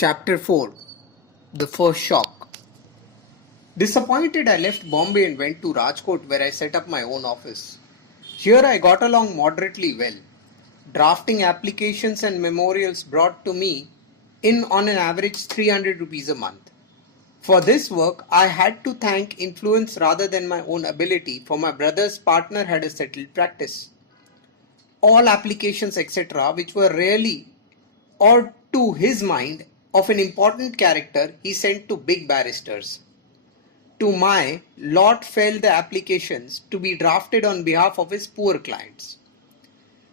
Chapter 4 The First Shock. Disappointed, I left Bombay and went to Rajkot, where I set up my own office. Here I got along moderately well. Drafting applications and memorials brought to me in on an average 300 rupees a month. For this work, I had to thank influence rather than my own ability, for my brother's partner had a settled practice. All applications, etc., which were really, or to his mind, of an important character, he sent to big barristers. To my lot fell the applications to be drafted on behalf of his poor clients.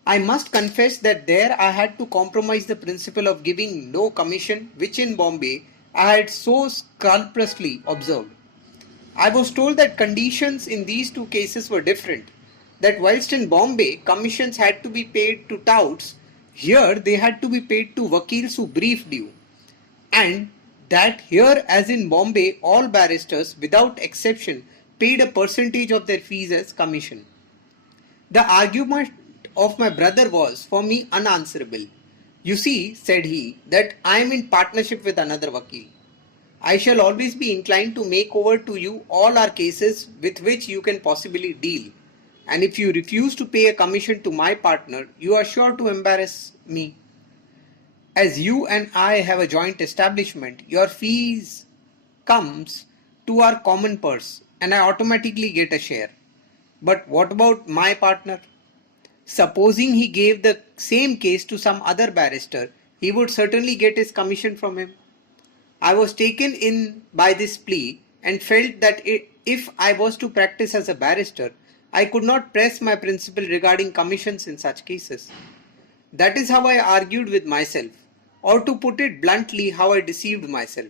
I must confess that there I had to compromise the principle of giving no commission, which in Bombay I had so scrupulously observed. I was told that conditions in these two cases were different, that whilst in Bombay commissions had to be paid to touts, here they had to be paid to vakils who briefed you, and that here as in Bombay all barristers without exception paid a percentage of their fees as commission. The argument of my brother was for me unanswerable. You see, said he, that I am in partnership with another vakil. I shall always be inclined to make over to you all our cases with which you can possibly deal, and if you refuse to pay a commission to my partner, you are sure to embarrass me. As you and I have a joint establishment, your fees comes to our common purse and I automatically get a share. But what about my partner? Supposing he gave the same case to some other barrister, he would certainly get his commission from him. I was taken in by this plea and felt that if I was to practice as a barrister, I could not press my principle regarding commissions in such cases. That is how I argued with myself, or to put it bluntly, how I deceived myself.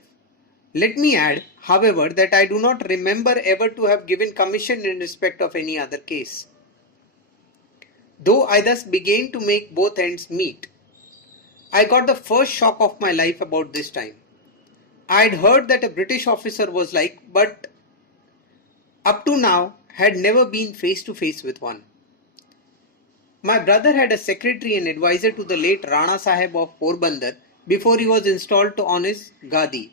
Let me add, however, that I do not remember ever to have given commission in respect of any other case. Though I thus began to make both ends meet, I got the first shock of my life about this time. I had heard that a British officer was like, but up to now had never been face to face with one. My brother had a secretary and advisor to the late Rana Sahib of Porbandar before he was installed on his gadi,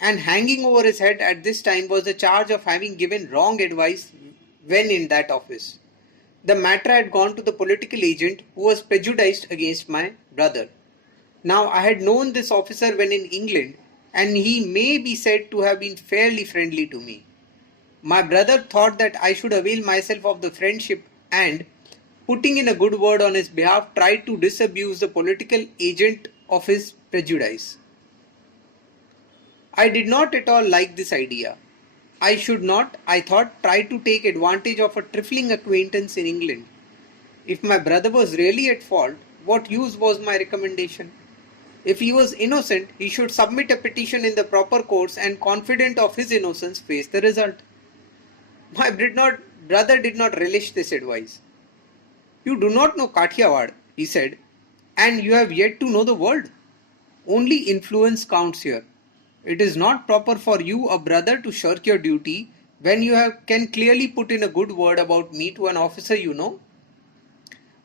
and hanging over his head at this time was the charge of having given wrong advice when in that office. The matter had gone to the political agent who was prejudiced against my brother. Now I had known this officer when in England, and he may be said to have been fairly friendly to me. My brother thought that I should avail myself of the friendship and, putting in a good word on his behalf, tried to disabuse the political agent of his prejudice. I did not at all like this idea. I should not, I thought, try to take advantage of a trifling acquaintance in England. If my brother was really at fault, what use was my recommendation? If he was innocent, he should submit a petition in the proper courts and, confident of his innocence, face the result. My brother did not relish this advice. You do not know Kathiawad, he said, and you have yet to know the world. Only influence counts here. It is not proper for you, a brother, to shirk your duty when you can clearly put in a good word about me to an officer you know.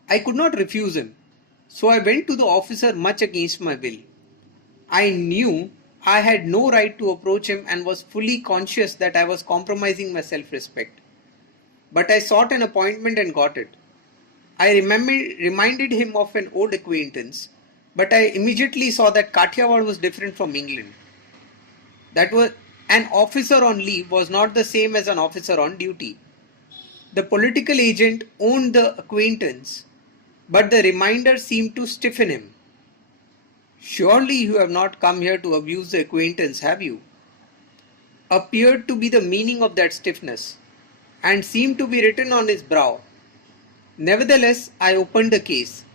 I could not refuse him, so I went to the officer much against my will. I knew I had no right to approach him and was fully conscious that I was compromising my self-respect. But I sought an appointment and got it. I reminded him of an old acquaintance, but I immediately saw that Kathiawad was different from England. That was an officer on leave was not the same as an officer on duty. The political agent owned the acquaintance, but the reminder seemed to stiffen him. Surely you have not come here to abuse the acquaintance, have you? Appeared to be the meaning of that stiffness, and seemed to be written on his brow. Nevertheless, I opened the case.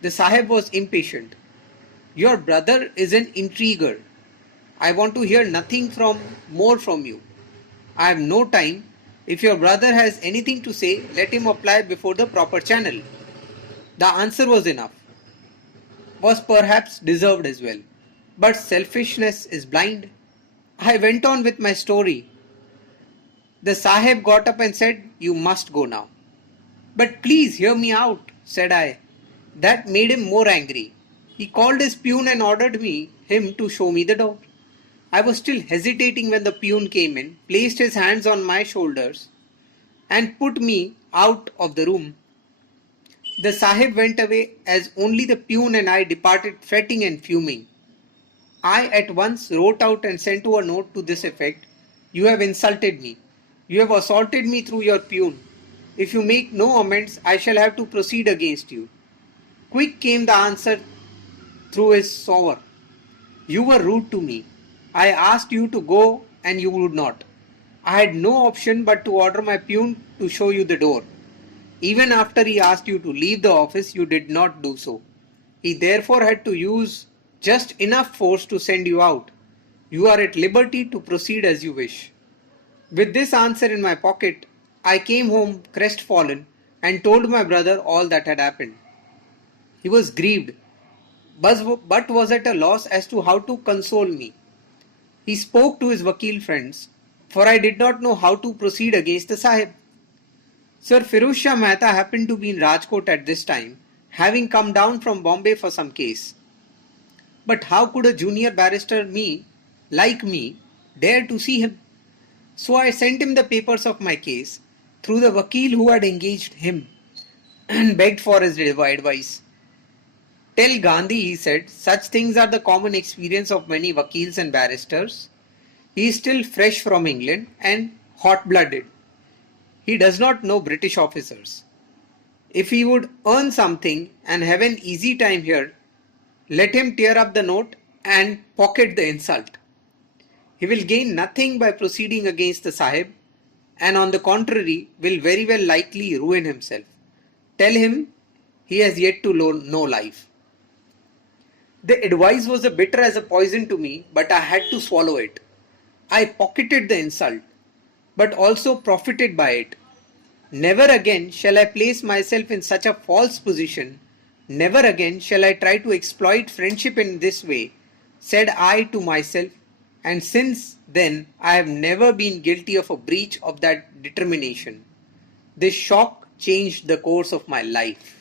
The Sahib was impatient. Your brother is an intriguer. I want to hear nothing more from you. I have no time. If your brother has anything to say, let him apply before the proper channel. The answer was enough. Was perhaps deserved as well. But selfishness is blind. I went on with my story. The Sahib got up and said, you must go now. But please hear me out, said I. That made him more angry. He called his peon and ordered him to show me the door. I was still hesitating when the peon came in, placed his hands on my shoulders, and put me out of the room. The Sahib went away as only the peon and I departed fretting and fuming. I at once wrote out and sent a note to this effect: "You have insulted me. You have assaulted me through your peon. If you make no amends, I shall have to proceed against you." Quick came the answer through his sover: "You were rude to me. I asked you to go and you would not. I had no option but to order my peon to show you the door. Even after he asked you to leave the office, you did not do so. He therefore had to use just enough force to send you out. You are at liberty to proceed as you wish." With this answer in my pocket, I came home crestfallen and told my brother all that had happened. He was grieved, but was at a loss as to how to console me. He spoke to his vakil friends, for I did not know how to proceed against the Sahib. Sir Firuz Shah Mehta happened to be in Rajkot at this time, having come down from Bombay for some case. But how could a junior barrister like me, dare to see him? So I sent him the papers of my case through the vakil who had engaged him and begged for his advice. "Tell Gandhi," he said, "such things are the common experience of many vakils and barristers. He is still fresh from England and hot-blooded. He does not know British officers. If he would earn something and have an easy time here, let him tear up the note and pocket the insult. He will gain nothing by proceeding against the Sahib, and on the contrary will very well likely ruin himself. Tell him he has yet to know life." The advice was as bitter as a poison to me, but I had to swallow it. I pocketed the insult, but also profited by it. Never again shall I place myself in such a false position. Never again shall I try to exploit friendship in this way, said I to myself, and since then I have never been guilty of a breach of that determination. This shock changed the course of my life.